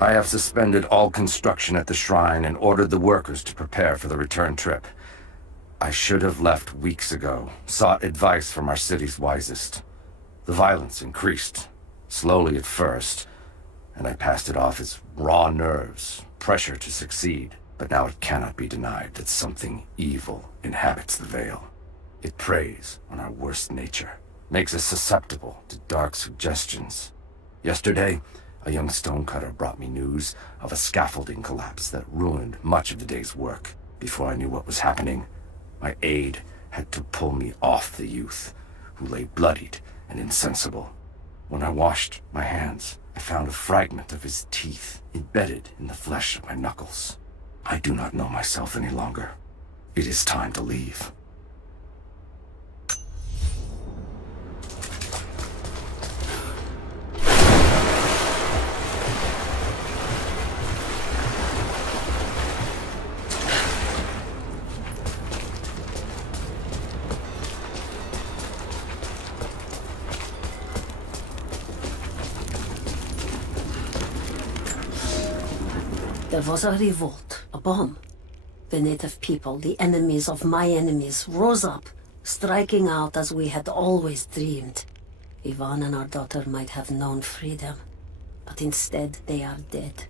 I have suspended all construction at the shrine and ordered the workers to prepare for the return trip. I should have left weeks ago, sought advice from our city's wisest. The violence increased, slowly at first, and I passed it off as raw nerves, pressure to succeed. But now it cannot be denied that something evil inhabits the Vale. It preys on our worst nature, makes us susceptible to dark suggestions. Yesterday, a young stonecutter brought me news of a scaffolding collapse that ruined much of the day's work. Before I knew what was happening, my aide had to pull me off the youth, who lay bloodied and insensible. When I washed my hands, I found a fragment of his teeth embedded in the flesh of my knuckles. I do not know myself any longer. It is time to leave. There was a revolt, a bomb. The native people, the enemies of my enemies, rose up, striking out as we had always dreamed. Ivan and our daughter might have known freedom, but instead they are dead.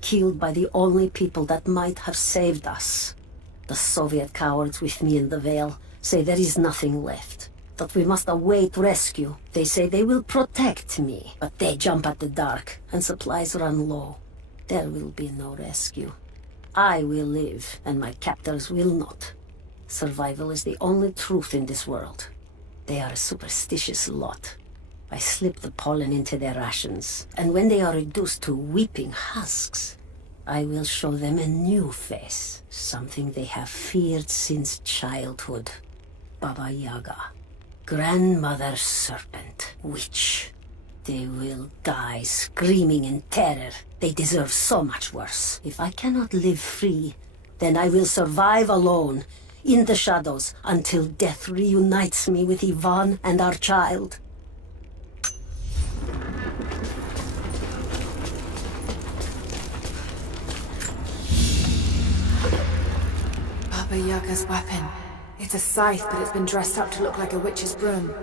Killed by the only people that might have saved us. The Soviet cowards with me in the Vale say there is nothing left, that we must await rescue. They say they will protect me, but they jump at the dark, and supplies run low. There will be no rescue. I will live, and my captors will not. Survival is the only truth in this world. They are a superstitious lot. I slip the pollen into their rations, and when they are reduced to weeping husks, I will show them a new face, something they have feared since childhood. Baba Yaga, grandmother serpent, witch. They will die screaming in terror. They deserve so much worse. If I cannot live free, then I will survive alone, in the shadows, until death reunites me with Ivan and our child. Baba Yaga's weapon. It's a scythe, but it's been dressed up to look like a witch's broom.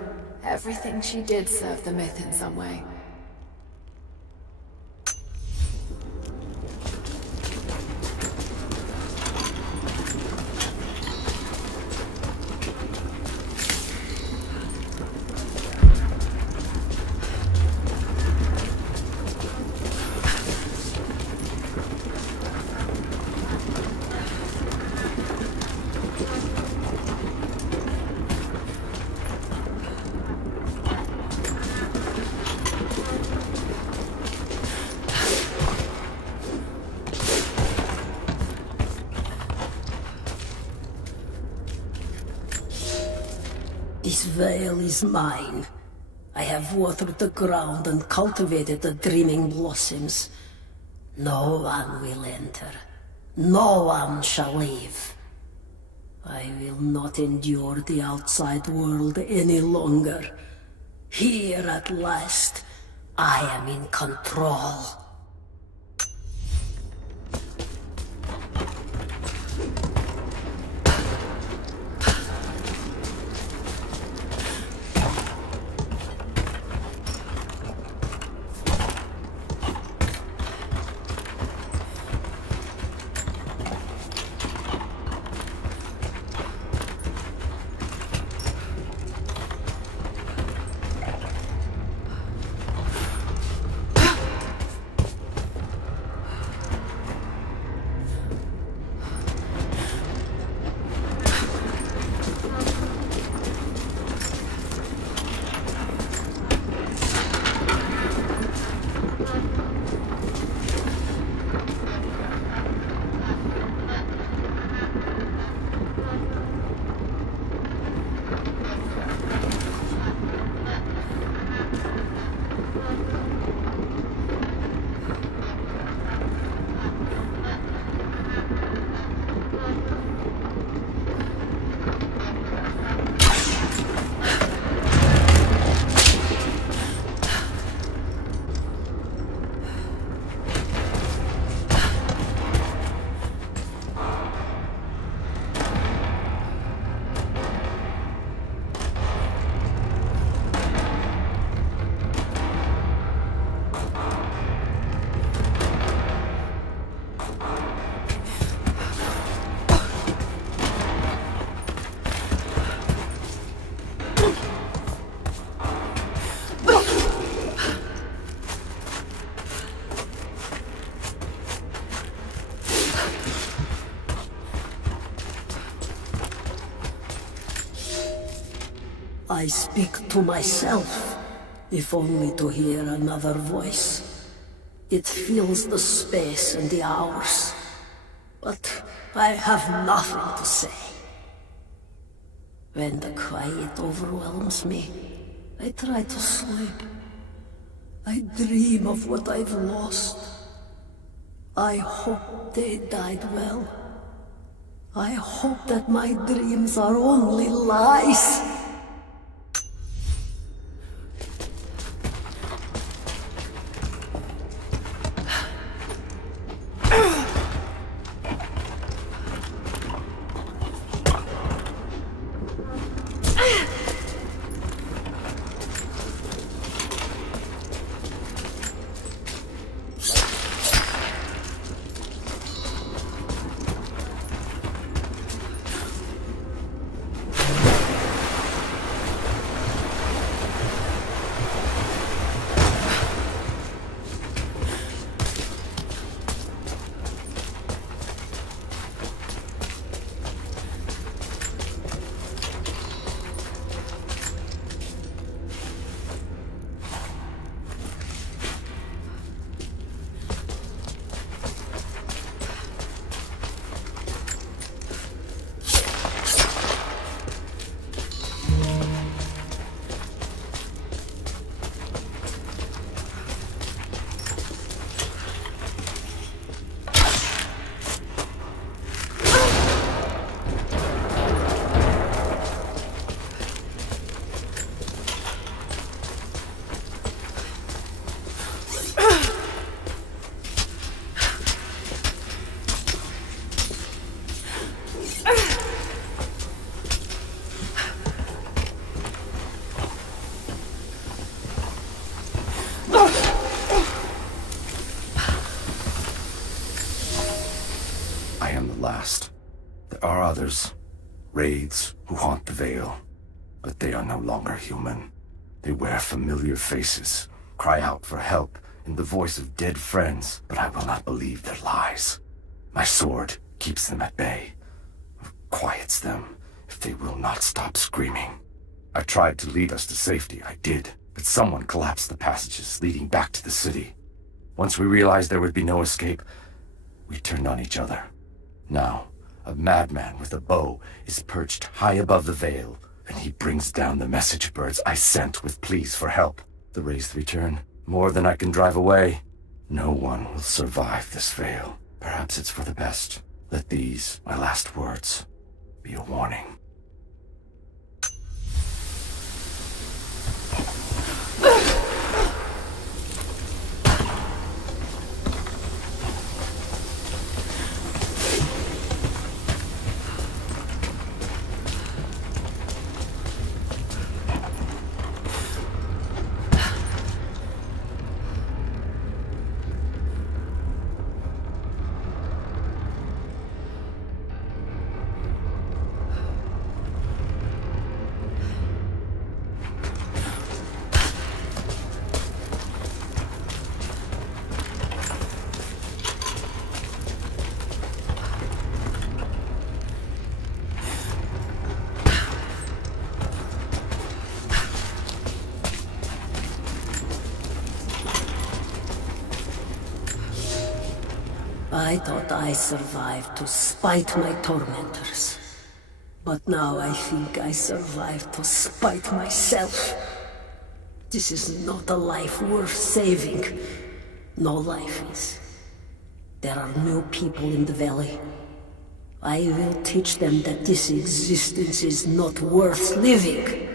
Everything she did served the myth in some way. This veil is mine. I have watered the ground and cultivated the dreaming blossoms. No one will enter. No one shall leave. I will not endure the outside world any longer. Here at last, I am in control. I speak to myself, if only to hear another voice. It fills the space and the hours, but I have nothing to say. When the quiet overwhelms me, I try to sleep. I dream of what I've lost. I hope they died well. I hope that my dreams are only lies. I am the last. There are others, wraiths who haunt the Vale, but they are no longer human. They wear familiar faces, cry out for help in the voice of dead friends, but I will not believe their lies. My sword keeps them at bay, quiets them if they will not stop screaming. I tried to lead us to safety, I did, but someone collapsed the passages leading back to the city. Once we realized there would be no escape, we turned on each other. Now, a madman with a bow is perched high above the Vale, and he brings down the message birds I sent with pleas for help. The wraiths return, more than I can drive away. No one will survive this Vale. Perhaps it's for the best. Let these, my last words, be a warning. I thought I survived to spite my tormentors. But now I think I survived to spite myself. This is not a life worth saving. No life is. There are new people in the valley. I will teach them that this existence is not worth living.